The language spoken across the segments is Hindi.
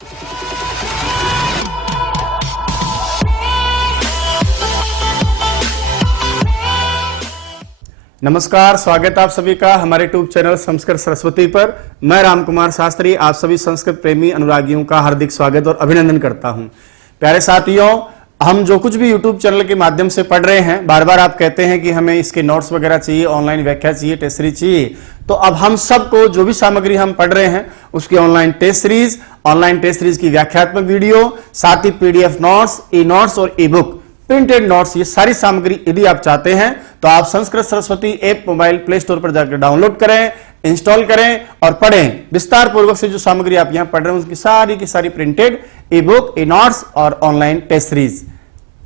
नमस्कार, स्वागत आप सभी का हमारे यूट्यूब चैनल संस्कृत सरस्वती पर। मैं राम कुमार शास्त्री आप सभी संस्कृत प्रेमी अनुरागियों का हार्दिक स्वागत और अभिनंदन करता हूं। प्यारे साथियों, हम जो कुछ भी यूट्यूब चैनल के माध्यम से पढ़ रहे हैं, बार बार आप कहते हैं कि हमें इसके नोट्स वगैरह चाहिए, ऑनलाइन व्याख्या चाहिए, टेस्ट सीरीज चाहिए। तो अब हम सबको जो भी सामग्री हम पढ़ रहे हैं उसकी ऑनलाइन टेस्ट सीरीज की व्याख्यात्मक वीडियो, साथ ही पीडीएफ नोट्स, ई नोट्स और ई बुक, प्रिंटेड नोट्स, ये सारी सामग्री यदि आप चाहते हैं तो आप Sanskrit Saraswati app mobile play store पर जाकर डाउनलोड करें, इंस्टॉल करें और पढ़ें। विस्तार पूर्वक से जो सामग्री आप यहां पढ़ रहे हैं उसकी सारी की सारी प्रिंटेड, ई बुक, ई नोट्स और ऑनलाइन टेस्ट सीरीज।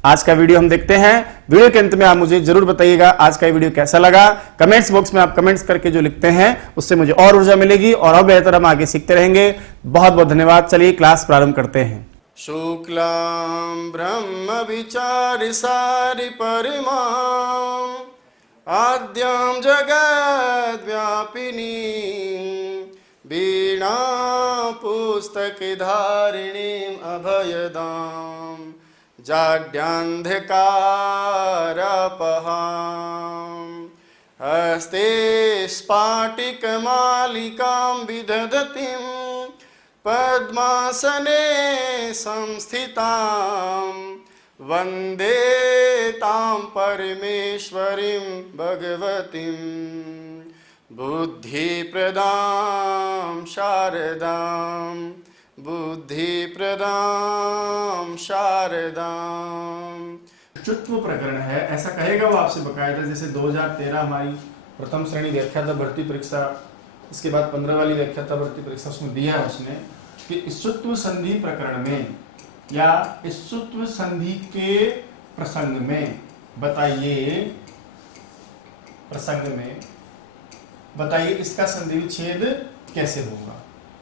आज का वीडियो हम देखते हैं। वीडियो के अंत में आप मुझे जरूर बताइएगा आज का वीडियो कैसा लगा। कमेंट्स बॉक्स में आप कमेंट्स करके जो लिखते हैं उससे मुझे और ऊर्जा मिलेगी और बेहतर हम आगे सीखते रहेंगे। बहुत बहुत धन्यवाद। चलिए क्लास प्रारंभ करते हैं। शुक्लां ब्रह्म विचारि सारि परिमां आद्यां जगद्व्यापिनीं वीणा पुस्तकधारिणीं अभयदां जाड्यान्धकारापहां हस्ते स्फाटिकमालिकां विदधतीं पद्मासने संस्थितां वन्दे तां परमेश्वरीं भगवतीं बुद्धिप्रदां शारदां चुत्व प्रकरण है, ऐसा कहेगा वो आपसे बकायदा। जैसे 2013 हमारी प्रथम श्रेणी व्याख्याता भर्ती परीक्षा, इसके बाद 15 वाली व्याख्याता भर्ती परीक्षा उसमें दिया है उसने कि इष्टुत्व संधि प्रकरण में या इष्टुत्व संधि के प्रसंग में बताइए इसका संधि विच्छेद कैसे होगा।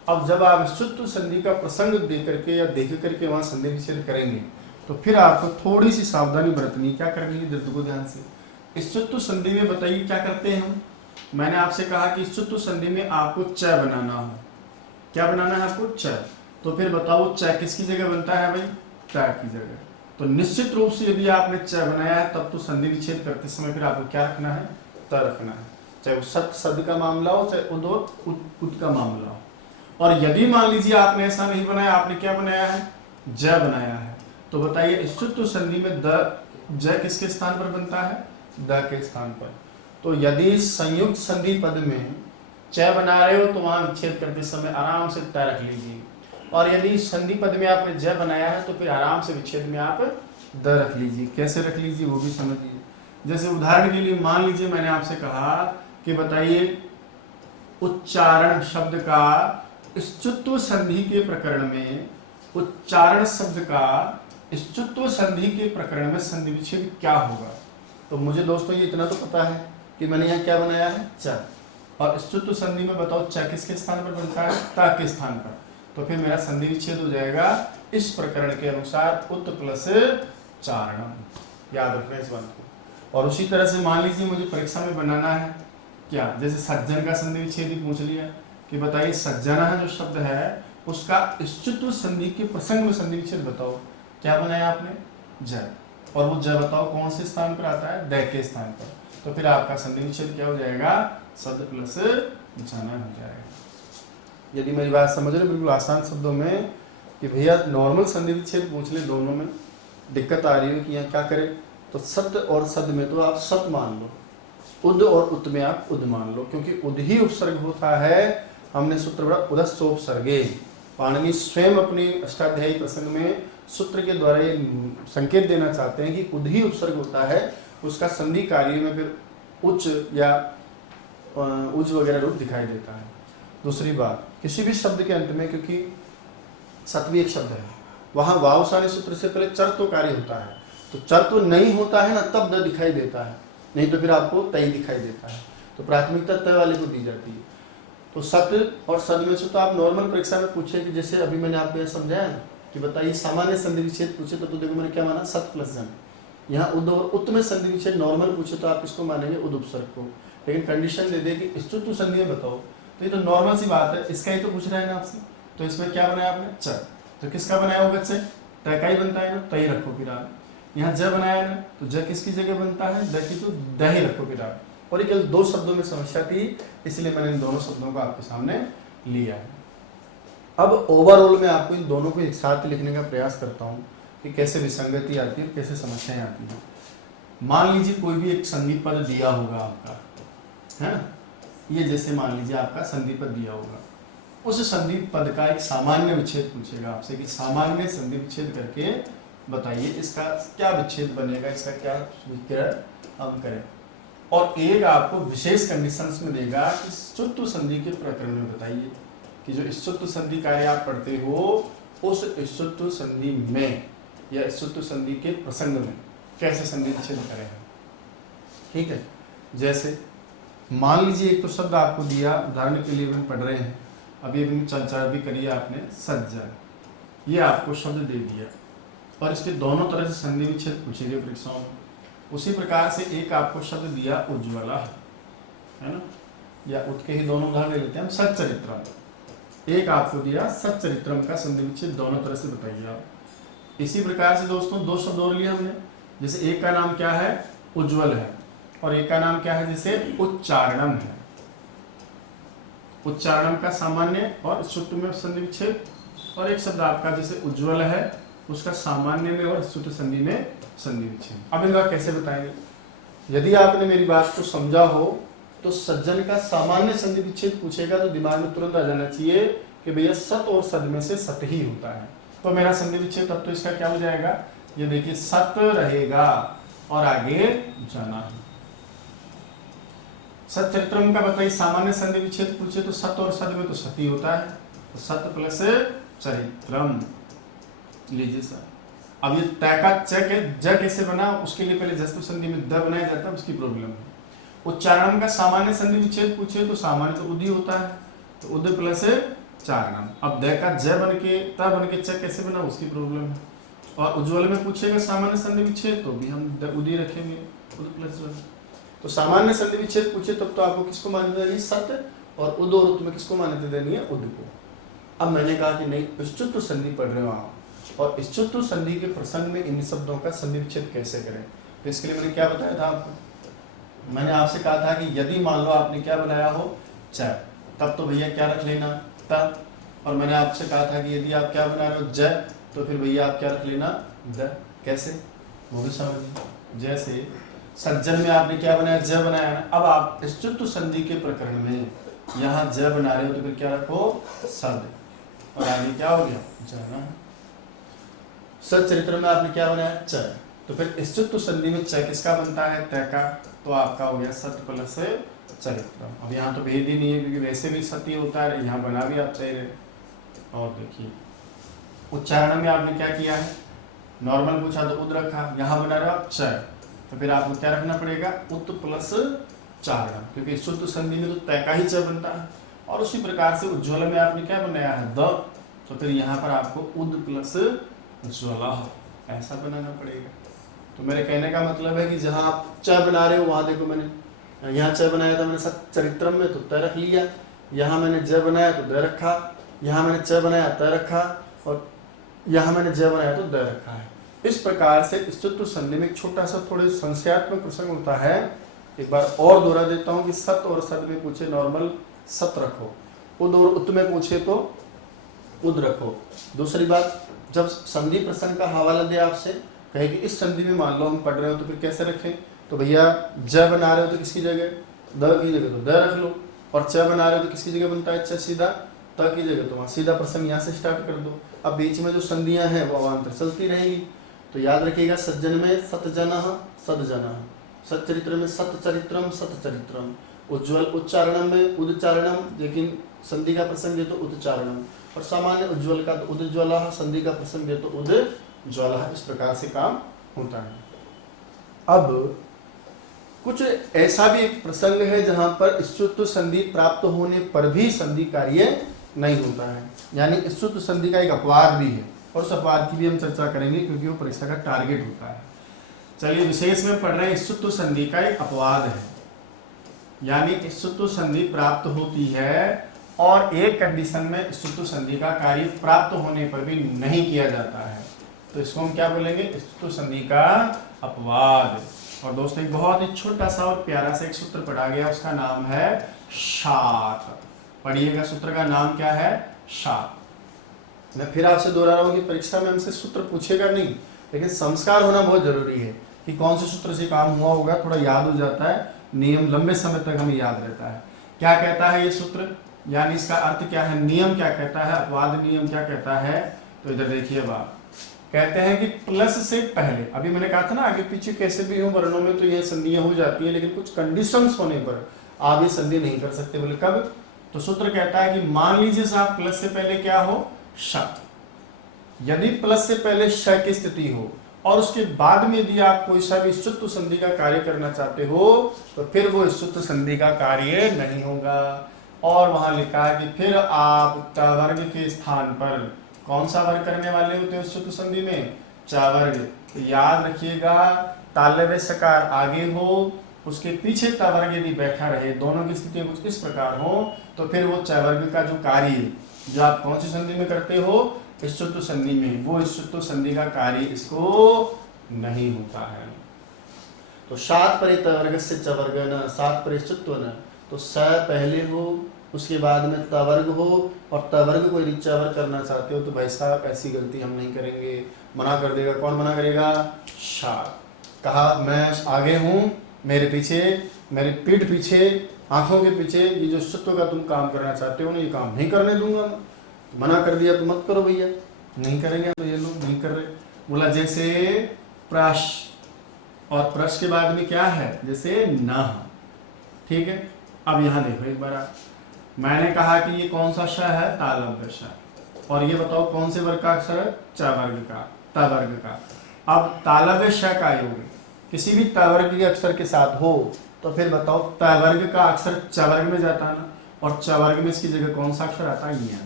अब जब आप इष्टुत्व संधि का प्रसंग दे करके या देख करके वहां संधि विच्छेद करेंगे तो फिर आपको थोड़ी सी सावधानी बरतनी। क्या करनी है, दर्द को ध्यान से। इष्टुत्व संधि में बताइए क्या करते हैं हम। मैंने आपसे कहा कि इष्टुत्व संधि में आपको च बनाना हो। क्या बनाना है आपको? च। तो फिर बताओ च किसकी जगह बनता है भाई? त की जगह। तो निश्चित रूप से यदि आपने च बनाया है तब तो संधि विच्छेद करते समय फिर आपको क्या रखना है? त रखना है। चाहे वो सत सद का मामला हो, चाहे उद और उद का मामला हो। और यदि मान लीजिए आपने ऐसा नहीं बनाया, आपने क्या बनाया है? ज बनाया है। तो बताइए इष्टुत्व संधि में द ज किसके स्थान पर बनता है? द के स्थान पर। तो यदि संयुक्त संधि पद में च बना रहे हो तो वहां विच्छेद करते समय आराम से त रख लीजिए, और यदि संधि पद में आपने ज बनाया है तो फिर आराम से विच्छेद में आप द रख लीजिए। कैसे रख लीजिए वो भी समझ लीजिए। जैसे उदाहरण के लिए मान लीजिए मैंने आपसे कहा कि बताइए उच्चारण शब्द का इष्टुत्व संधि के प्रकरण में, उच्चारण शब्द का इष्टुत्व संधि के प्रकरण में संधि विच्छेद क्या होगा। तो मुझे दोस्तों ये इतना तो पता है कि मैंने यहाँ क्या बनाया है? च। और इष्टुत्व संधि में बताओ च किसके स्थान पर बनता है? त के स्थान पर। तो फिर मेरा संधि विच्छेद हो जाएगा इस प्रकरण के अनुसार उत प्लस चारणम। याद रखना इस बात को। और उसी तरह से मान लीजिए मुझे परीक्षा में बनाना है क्या, जैसे सज्जन का संधि विच्छेद ही पूछ लिया कि बताइए सज्जना जो शब्द है उसका इष्टुत्व संधि के प्रसंग में संधि विच्छेद बताओ। क्या बनाया आपने? ज। और वो ज बताओ कौन से स्थान पर आता है? द के स्थान पर। तो फिर आपका संधि विच्छेद क्या हो जाएगा? सद प्लस जना हो जाएगा। यदि मेरी बात समझ रहे बिल्कुल आसान शब्दों में कि भैया नॉर्मल संधि विच्छेद पूछ ले, दोनों में दिक्कत आ रही हो कि यहाँ क्या करें, तो सद और सद में तो आप सत मान लो, उद और उत में आप उद मान लो, क्योंकि उद ही उपसर्ग होता है। हमने सूत्र पढ़ा उदस्सोपसर्गे। पाणिनि स्वयं अपनी अष्टाध्यायी प्रसंग में सूत्र के द्वारा ये संकेत देना चाहते हैं कि उद ही उपसर्ग होता है, उसका संधि कार्य में फिर उच्च या उज वगैरह रूप दिखाई देता है। दूसरी बात, किसी भी शब्द के अंत में, क्योंकि सत्वी एक शब्द है, वहां वावसानी सूत्र से पहले चर तो कार्य होता है, तो चर तो नहीं होता है ना, तब द दिखाई देता है, नहीं तो फिर आपको तय दिखाई देता है। तो प्राथमिकता तय वाले को दी जाती है। तो सत और सद में से तो आप नॉर्मल परीक्षा में पूछे कि जैसे अभी मैंने आपको समझाया ना कि बताइए सामान्य संधि विच्छेद पूछे तो देखो मैंने क्या माना? सत प्लस जन। यहाँ उद और उत में संधि विच्छेद नॉर्मल पूछे तो आप इसको मानेंगे उद उपसर्ग को, लेकिन कंडीशन दे दे कि इष्टुत्व संधि में बताओ, तो ये तो नॉर्मल सी बात है, इसका ही तो पूछ रहा है ना आपसे। तो इसमें क्या बनाया आपने? च। तो किसका बनाया होगा च, ट का ही बनता है ना, तय रखो फिर आप। यहाँ ज बनाया ना, तो ज किसकी जगह बनता है, द की, तो द ही रखो फिर आप। और ये केवल 2 शब्दों में समस्या थी, इसलिए मैंने इन दोनों शब्दों को आपके सामने लिया है। अब ओवरऑल मैं आपको इन दोनों को एक साथ लिखने का प्रयास करता हूँ कि कैसे विसंगति आती है, कैसे समस्याएं आती हैं। मान लीजिए कोई भी एक संधि पद दिया होगा आपका, है ना, ये जैसे मान लीजिए आपका संधि पद दिया होगा, उस संधि पद का एक सामान्य विच्छेद पूछेगा आपसे कि सामान्य संधि विच्छेद करके बताइए इसका क्या विच्छेद बनेगा, इसका क्या विकरण हम करें। और एक आपको विशेष कंडीशंस में देगा कि स्तुत्व संधि के प्रकरण में बताइए कि जो स्तुत्व संधि कार्य आप पढ़ते हो उस स्तुत्व संधि में या स्तुत्व संधि के प्रसंग में कैसे संधि विच्छेद करें। ठीक है, जैसे मान लीजिए एक तो शब्द आपको दिया, उदाहरण के लिए हम पढ़ रहे हैं, अभी अभी चर्चा भी करी आपने, सज्जन, ये आपको शब्द दे दिया और इसके दोनों तरह से संधि विच्छेद पूछेंगे परीक्षाओं में। उसी प्रकार से एक आपको शब्द दिया उज्ज्वला, है ना, या उसके ही दोनों उदाहरण ले लेते हैं हम, सच्चरित्रम, एक आपको दिया सच्चरित्रम का संधि विच्छेद दोनों तरह से बताइए आप। इसी प्रकार से दोस्तों 2 शब्द और लिया हमने, जैसे एक का नाम क्या है, उज्ज्वल है, और एक का नाम क्या है, जैसे उच्चारणम है। उच्चारणम का सामान्य और स्तुत्व में संधि विच्छेद, और एक शब्द आपका जैसे उज्ज्वल है उसका सामान्य में और स्तुत्व संधि में संधि विच्छेद। अब इनका कैसे बताएंगे, यदि आपने मेरी बात को समझा हो तो सज्जन का सामान्य संधि विच्छेद पूछेगा तो दिमाग में तुरंत आ जाना चाहिए कि भैया सत और सद में से सत ही होता है, तो मेरा संधि विच्छेद तब तो इसका क्या हो जाएगा, ये देखिए सत रहेगा और आगे जाना है। सच्चरित्रम का बताइए सामान्य संधि विच्छेद पूछे तो सत और सद में तो सत ही होता है, तो सत प्लस चरित्रम लीजिए सर। अब ये तय का ज कैसे बना, उसके लिए पहले जस्तु संधि में द बनाया जाता है, उसकी प्रॉब्लम है। उच्चारणम का सामान्य संधि विच्छेद पूछे तो सामान्य तो उद ही होता है, तो उद प्लस चारणम। अब द का ज बन के त बन के च कैसे बना, उसकी प्रॉब्लम है। और उज्ज्वल में पूछेगा सामान्य संधि विच्छेद तो भी हम उद ही रखेंगे, उद प्लस वन। तो सामान्य संधि विच्छेद पूछे तब तो आपको किसको मान्यता देनी है, सत्य, और उद और उत में किसको मान्यता देनी है, उद को। अब मैंने कहा कि नहीं स्तुत्व संधि पढ़ रहे हो आप, और स्तुत्व संधि के प्रसंग में इन शब्दों का संधि विच्छेद कैसे करें। तो इसके लिए मैंने क्या बताया था आपको, मैंने आपसे कहा था कि यदि मान लो आपने क्या बनाया हो च, तब तो भैया क्या रख लेना त, और मैंने आपसे कहा था कि यदि आप क्या बना रहे हो ज, तो फिर भैया आप क्या रख लेना द। कैसे, वो भी समझिए। जैसे सज्जन में आपने क्या बनाया, ज बनाया ना, अब आप स्तुत्व संधि के प्रकरण में यहाँ ज बना रहे हो तो फिर क्या रखो सद, और आगे क्या हो गया जाना। सच्चरित्र में आपने क्या बनाया च, तो फिर स्तुत्व संधि में च किसका बनता है, तय का, तो आपका हो गया सत प्लस चरित्रम। अब यहाँ तो भेद ही नहीं है क्योंकि वैसे भी सत्य होता है, यहाँ बना भी आप सही रहे। और देखिए उच्चारण में आपने क्या किया है, नॉर्मल पूछा तो उद रखा, यहाँ बना रहे हो आप च, तो फिर आपको क्या रखना पड़ेगा, उत प्लस चारणम, क्योंकि शुद्ध संधि में तो तय का ही च बनता है। और उसी प्रकार से उज्ज्वल में आपने क्या बनाया है द, तो फिर यहाँ पर आपको उद प्लस ज्वला ऐसा बनाना पड़ेगा। तो मेरे कहने का मतलब है कि जहाँ आप च बना रहे हो वहाँ देखो मैंने यहाँ च बनाया था, मैंने सच्चरित्रम में तो तय रख लिया, यहाँ मैंने ज बनाया तो द रखा, यहाँ मैंने च बनाया तय रखा, और यहाँ मैंने ज बनाया तो द रखा है। इस प्रकार से स्तुत्व संधि में एक छोटा सा थोड़े संशयात्मक प्रसंग होता है। एक बार और दोहरा देता हूँ कि सत और सद में पूछे नॉर्मल सत रखो, उद और उत में पूछे तो उद रखो। दूसरी बात, जब संधि प्रसंग का हवाला दे आपसे, कहे कि इस संधि में मान लो हम पढ़ रहे हो तो फिर कैसे रखें, तो भैया ज बना रहे हो तो किसकी जगह, द की जगह तो द रख लो, और च बना रहे हो तो किसकी जगह बनता है च सीधा, त की जगह तो वहाँ सीधा प्रसंग यहाँ से स्टार्ट कर दो। अब बीच में जो संधियाँ हैं वो अवान्तर चलती रहेंगी। तो याद रखिएगा सज्जन में सतजन सदजन, सच्चरित्र में सतचरित्रम सतचरित्रम, उज्ज्वल उच्चारणम में उच्चारणम, लेकिन संधि का प्रसंग है तो उच्चारणम, और सामान्य उज्ज्वल का तो उज्ज्वला, संधि का प्रसंग है तो उज्ज्वला। इस प्रकार से काम होता है। अब कुछ ऐसा भी एक प्रसंग है जहां पर स्तुत्व संधि प्राप्त होने पर भी संधि कार्य नहीं होता है, यानी स्तुत्व संधि का एक अपवाद भी है, और उस अपवाद की भी हम चर्चा करेंगे क्योंकि वो परीक्षा का टारगेट होता है। चलिए विशेष में पढ़ रहे हैं स्तुत्व संधि का एक अपवाद है, यानी स्तुत्व संधि प्राप्त होती है और एक कंडीशन में स्तुत्व संधि का कार्य प्राप्त होने पर भी नहीं किया जाता है, तो इसको हम क्या बोलेंगे? स्तुत्व संधि का अपवाद। और दोस्तों एक बहुत ही छोटा सा और प्यारा सा एक सूत्र पढ़ा गया, उसका नाम है शात। पढ़िएगा, सूत्र का नाम क्या है? शात। मैं फिर आपसे दोहरा रहा हूँ कि परीक्षा में हमसे सूत्र पूछेगा नहीं, लेकिन संस्कार होना बहुत जरूरी है कि कौन से सूत्र से काम हुआ होगा, थोड़ा याद हो जाता है, नियम लंबे समय तक हमें याद रहता है। क्या कहता है ये सूत्र, यानी इसका अर्थ क्या है, नियम क्या कहता है, अपवाद नियम क्या कहता है? तो इधर देखिए बात, कहते हैं कि प्लस से पहले, अभी मैंने कहा था ना आगे पीछे कैसे भी हो वर्णों में तो ये संधियां हो जाती है, लेकिन कुछ कंडीशंस होने पर आप ये संधि नहीं कर सकते। बोले कब? तो सूत्र कहता है कि मान लीजिए साहब प्लस से पहले क्या हो? श। यदि प्लस से पहले श की स्थिति हो और उसके बाद में यदि आप कोई सा भी स्तुत्व संधि का कार्य करना चाहते हो तो फिर वो स्तुत्व संधि का कार्य नहीं होगा। और वहां लिखा है कि फिर आप वर्ग के स्थान पर कौन सा वर्ग करने वाले होते हैं स्तुत्व संधि में? चवर्ग। तो याद रखिएगा, तालव्य सकार आगे हो, उसके पीछे तवर्ग यदि बैठा रहे, दोनों की स्थिति कुछ इस प्रकार हो, तो फिर वो चवर्ग का जो कार्य जो आप कौन सी संधि में करते हो? स्तुत्व संधि में, वो स्तुत्व संधि का कार्य इसको नहीं होता है। तो सात परे तवर्ग से चवर्ग न, सात परे स्तुत्व न, तो स पहले हो, उसके बाद में तवर्ग हो, और तवर्ग को यदि चवर्ग करना चाहते हो तो भाई साहब ऐसी गलती हम नहीं करेंगे, मना कर देगा। कौन मना करेगा? सात। कहा मैं आगे हूं, मेरे पीछे, मेरी पीठ पीछे, आंखों के पीछे ये जो स्तुत्व का तुम काम करना चाहते हो ना, ये काम नहीं करने दूंगा मैं। मना कर दिया तो मत करो भैया, नहीं करेंगे तो ये लोग नहीं कर रहे। बोला जैसे प्रश, और प्रश के बाद में क्या है? जैसे न। ठीक है, अब यहां देखो एक बार आप, मैंने कहा कि ये कौन सा श है? तालव्य श। और ये बताओ कौन से वर्ग का अक्षर है? चवर्ग का, तवर्ग का। अब तालव्य श का योग किसी भी तवर्ग के अक्षर के साथ हो तो फिर बताओ तवर्ग का अक्षर चवर्ग में जाता ना, और चवर्ग में इसकी जगह कौन सा अक्षर आता है?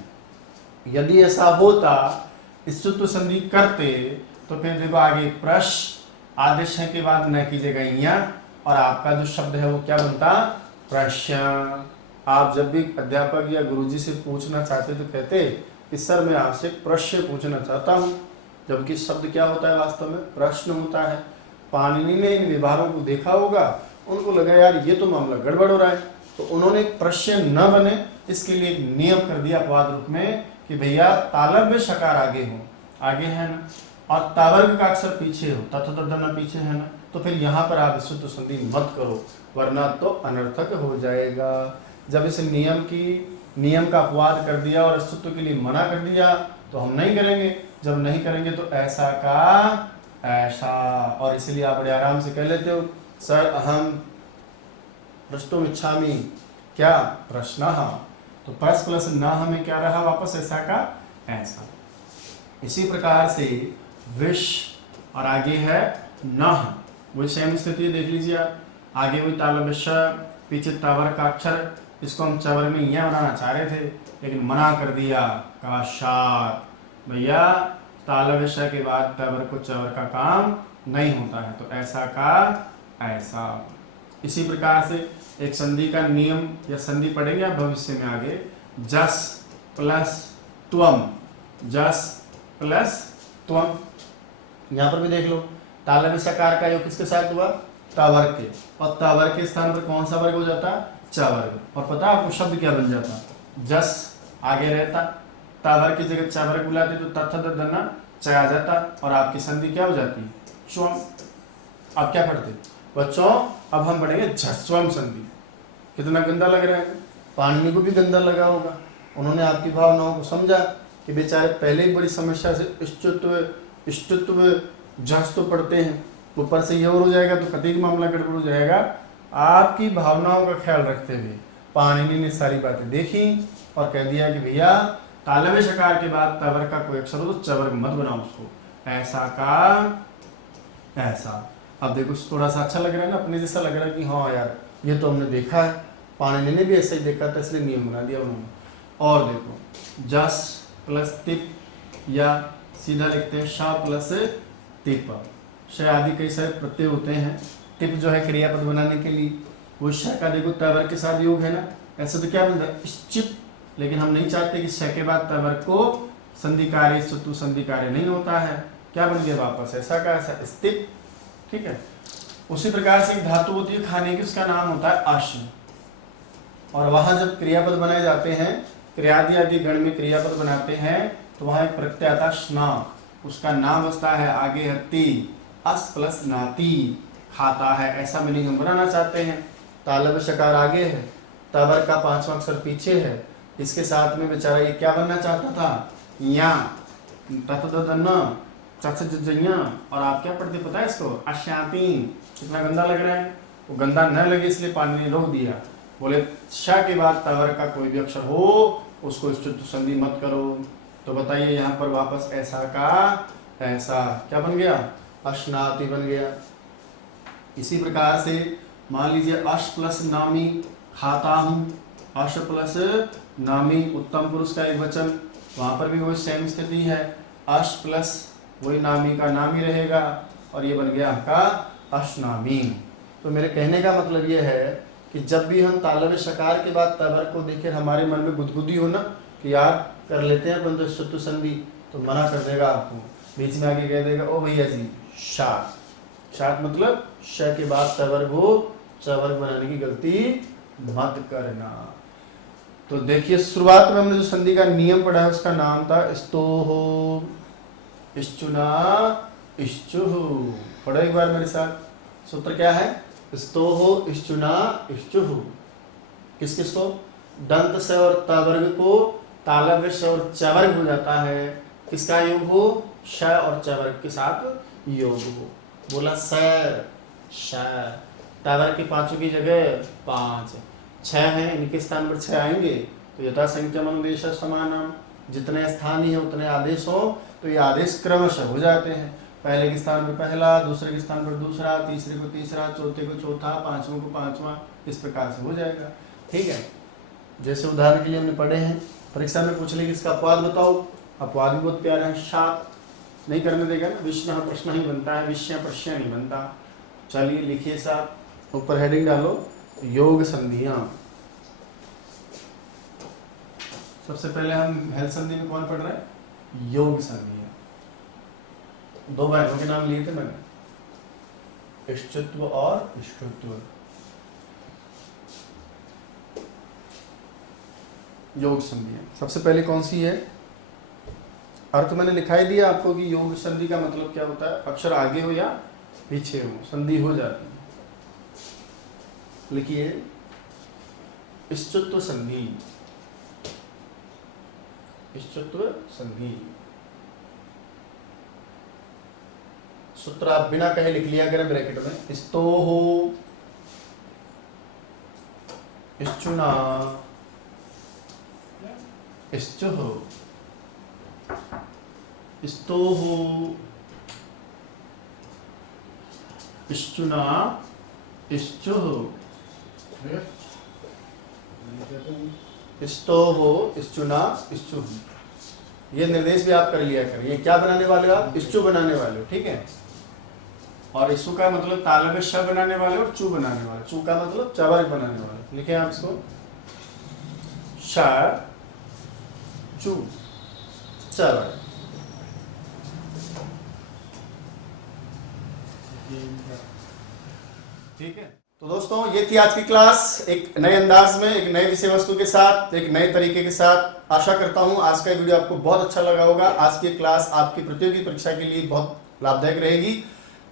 यदि ऐसा होता, स्तुत्व संधि करते, तो फिर देखो आगे प्रश, आदेश है के बाद न की जगह या, और आपका जो शब्द है वो क्या बनता? प्रश्न। आप जब भी अध्यापक या गुरुजी से पूछना चाहते तो कहते कि सर मैं आपसे प्रश्न पूछना चाहता हूँ, जबकि शब्द क्या होता है? वास्तव में प्रश्न होता है। पाणिनि ने इन विभागों को देखा होगा, उनको लगा यार ये तो मामला गड़बड़ हो रहा है, तो उन्होंने प्रश्न न बने इसके लिए एक नियम कर दिया अपवाद रूप में कि भैया तालव्य शकार आगे हो, आगे है ना, और तवर्ग का अक्षर पीछे हो, तथा पीछे है ना, तो फिर यहाँ पर आप स्तुत्व संधि मत करो, वरना तो अनर्थक हो जाएगा। जब इस नियम का अपवाद कर दिया और स्तुत्व के लिए मना कर दिया तो हम नहीं करेंगे, जब नहीं करेंगे तो ऐसा का ऐसा। और इसलिए आप बड़े आराम से कह लेते हो सर अहम प्रश्नों इच्छामि, क्या? प्रश्न। तो प्लस प्लस न हमें क्या रहा वापस? ऐसा का ऐसा। इसी प्रकार से विष, और आगे है न, वही सेम स्थिति देख लीजिए आप, आगे वही तालव्य श, पीछे तवर का अक्षर, इसको हम चवर में यह बनाना चाह रहे थे लेकिन मना कर दिया, कहा शात। भैया तालव्य श के बाद तवर को चवर का काम नहीं होता है, तो ऐसा का ऐसा। इसी प्रकार से एक संधि का नियम या संधि पढ़ेंगे आप भविष्य में आगे, जस प्लस त्वम, जस प्लस त्वम। यहाँ पर भी देख लो, तालव्य सकार का योग किसके साथ हुआ? तवर्ग के, और तवर्ग के स्थान पर कौन सा वर्ग हो जाता? चवर्ग। और पता आपको शब्द क्या बन जाता? जस आगे रहता, तवर्ग की जगह चवर्ग बुलाते तो तथा च आ जाता, और आपकी संधि क्या हो जाती? च्वम। अब क्या पढ़ते बच्चों? अब हम पढ़ेंगे झस्वम संधि। कितना गंदा लग रहा है, पाणिनि को भी गंदा लगा होगा। उन्होंने आपकी भावनाओं को समझा कि बेचारे पहले ही बड़ी समस्या से स्तुत्व झस तो पढ़ते हैं, ऊपर से ये और हो जाएगा तो कतई मामला गड़बड़ हो जाएगा। आपकी भावनाओं का ख्याल रखते हुए पाणिनि ने सारी बातें देखी और कह दिया कि भैया तालव्य शकार के बाद तवर का कोई अक्षर हो तो चवर्ग मत बनाओ उसको, ऐसा का ऐसा। अब देखो थोड़ा सा अच्छा लग रहा है ना, अपने जैसा लग रहा है कि हाँ यार ये तो हमने देखा है, पाणिनि ने भी ऐसा ही देखा था इसलिए नियम बना दिया उन्होंने। और देखो जस प्लस तिप, या सीधा लिखते हैं शा प्लस तिप। श आदि कई सारे प्रत्यय होते हैं, टिप जो है क्रियापद बनाने के लिए, वो श का देखो तवर के साथ योग है ना, ऐसे तो क्या बनता है? इश्चित लेकिन हम नहीं चाहते कि श के बाद त वर्ग को संधि कार्य सुतु संधि कार्य नहीं होता है। क्या बन गया वापस ऐसा का ऐसा स्थित। ठीक है, उसी प्रकार से एक धातु होती है खाने की, उसका नाम होता है अश। और वहां जब क्रियापद बनाए जाते हैं, क्रियादि आदि गण में क्रियापद बनाते हैं, तो वहां एक प्रत्यय आता है स्ना, उसका नाम बसता है आगे है ती, अस प्लस नाती, खाता है, ऐसा मीनिंग हम बनाना चाहते हैं। तालब शकार आगे है, तबर का 5वां अक्षर पीछे है, इसके साथ में बेचारा ये क्या बनना चाहता था, या और आप क्या पढ़ते पता है इसको, अशातीन। कितना गंदा लग रहा है, वो गंदा न लगे इसलिए पानी ने रोक दिया। बोले श के बाद तवर का कोई भी अक्षर हो उसको स्तुत्व संधि मत करो। तो बताइए यहाँ पर वापस ऐसा का ऐसा क्या बन गया, अशनाति बन गया। इसी प्रकार से मान लीजिए अश प्लस नामी खाता हूं, अश प्लस नामी उत्तम पुरुष का एक वचन, वहां पर भी वही सेम स्थिति है, अश प्लस वही नामी का नामी रहेगा और ये बन गया आपका अशनामी। तो मेरे कहने का मतलब ये है कि जब भी हम तालब शकार के बाद तबर को देखें, हमारे मन में गुदगुदी हो ना कि यार कर लेते हैं अपन तो स्तुत्व संधि, तो मना कर देगा आपको, बीच में आके कह देगा ओ भैया जी शात, शात मतलब श के बाद तवर्ग हो, चवर्ग बनाने की गलती मत करना। तो देखिए शुरुआत में हमने जो संधि का नियम पढ़ा है उसका नाम था स्तोहो, इश्चुना, इश्चुहु। पढ़ो एक बार मेरे साथ, सूत्र क्या है, स्तोहो, इश्चुना, इश्चुहु। किस किस को, दंत से और तवर्ग को तालव्य से और चवर्ग हो जाता है, किसका योग हो, श और चवर्ग के साथ योग हो। बोला सर श, तवर्ग की पांचों की जगह 5, 6 हैं, इनके स्थान पर 6 आएंगे, तो यथा संख्या अनुदेश समानम, जितने स्थान ही है उतने आदेश हो, तो ये आदेश क्रमशः हो जाते हैं। पहले के स्थान पर पहला, दूसरे के स्थान पर दूसरा, तीसरे को तीसरा, चौथे को चौथा, पांचवें को पांचवा, इस प्रकार से हो जाएगा। ठीक है, जैसे उदाहरण के लिए हमने पढ़े हैं, परीक्षा में पूछ ले कि इसका अपवाद बताओ, अपवाद भी बहुत प्यारा है, शाप नहीं करने देगा ना, विष्णु प्रश्न ही बनता है, विषय प्रश्न नहीं बनता। चलिए लिखिए साहब, ऊपर हेडिंग डालो योग संधियां। सबसे पहले हम हेल्थ संधि में कौन पढ़ रहा है, योग संधियां। 2 भाइयों के नाम लिए थे मैंने, इष्टत्व और इष्टत्व। योग संधियां सबसे पहले कौन सी है, अर्थ मैंने लिखा ही दिया आपको कि योग संधि का मतलब क्या होता है, अक्षर आगे हो या पीछे हो संधि हो जाती है। लिखिए इष्टत्व संधि, इष्टत्व संधि। सूत्र आप बिना कहे लिख लिया करें ब्रैकेट में, स्तोहो, इश्चुना, इश्चुहु, स्तोहो, इश्चुना, इश्चुहु, स्तोहो, इश्चुना, इश्चुहु। ये निर्देश भी आप कर लिया करें। ये क्या बनाने वाले हो आप, इश्चु बनाने वाले हो, ठीक है। और इशु का मतलब तालब श बनाने वाले और चू बनाने वाले, चू का मतलब चवर्ग बनाने वाले। लिखे आप इसको, श चू चवर्ग। ठीक है, तो दोस्तों ये थी आज की क्लास, एक नए अंदाज में, एक नए विषय वस्तु के साथ, एक नए तरीके के साथ। आशा करता हूं आज का वीडियो आपको बहुत अच्छा लगा होगा। आज की क्लास आपकी प्रतियोगी परीक्षा के लिए बहुत लाभदायक रहेगी।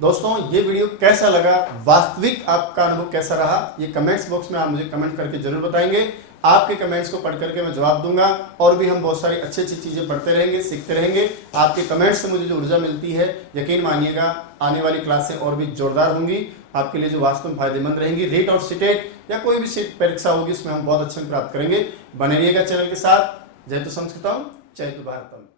दोस्तों ये वीडियो कैसा लगा, वास्तविक आपका अनुभव कैसा रहा, ये कमेंट्स बॉक्स में आप मुझे कमेंट करके जरूर बताएंगे। आपके कमेंट्स को पढ़ करके मैं जवाब दूंगा, और भी हम बहुत सारी अच्छी अच्छी चीजें पढ़ते रहेंगे, सीखते रहेंगे। आपके कमेंट्स से मुझे जो ऊर्जा मिलती है, यकीन मानिएगा आने वाली क्लासें और भी जोरदार होंगी, आपके लिए जो वास्तव में फायदेमंद रहेंगी। रीट और सीटेट या कोई भी सीट परीक्षा होगी, इसमें हम बहुत अच्छे प्राप्त करेंगे। बने रहिएगा चैनल के साथ। जय तो संस्कृतम, जय तो भारतम।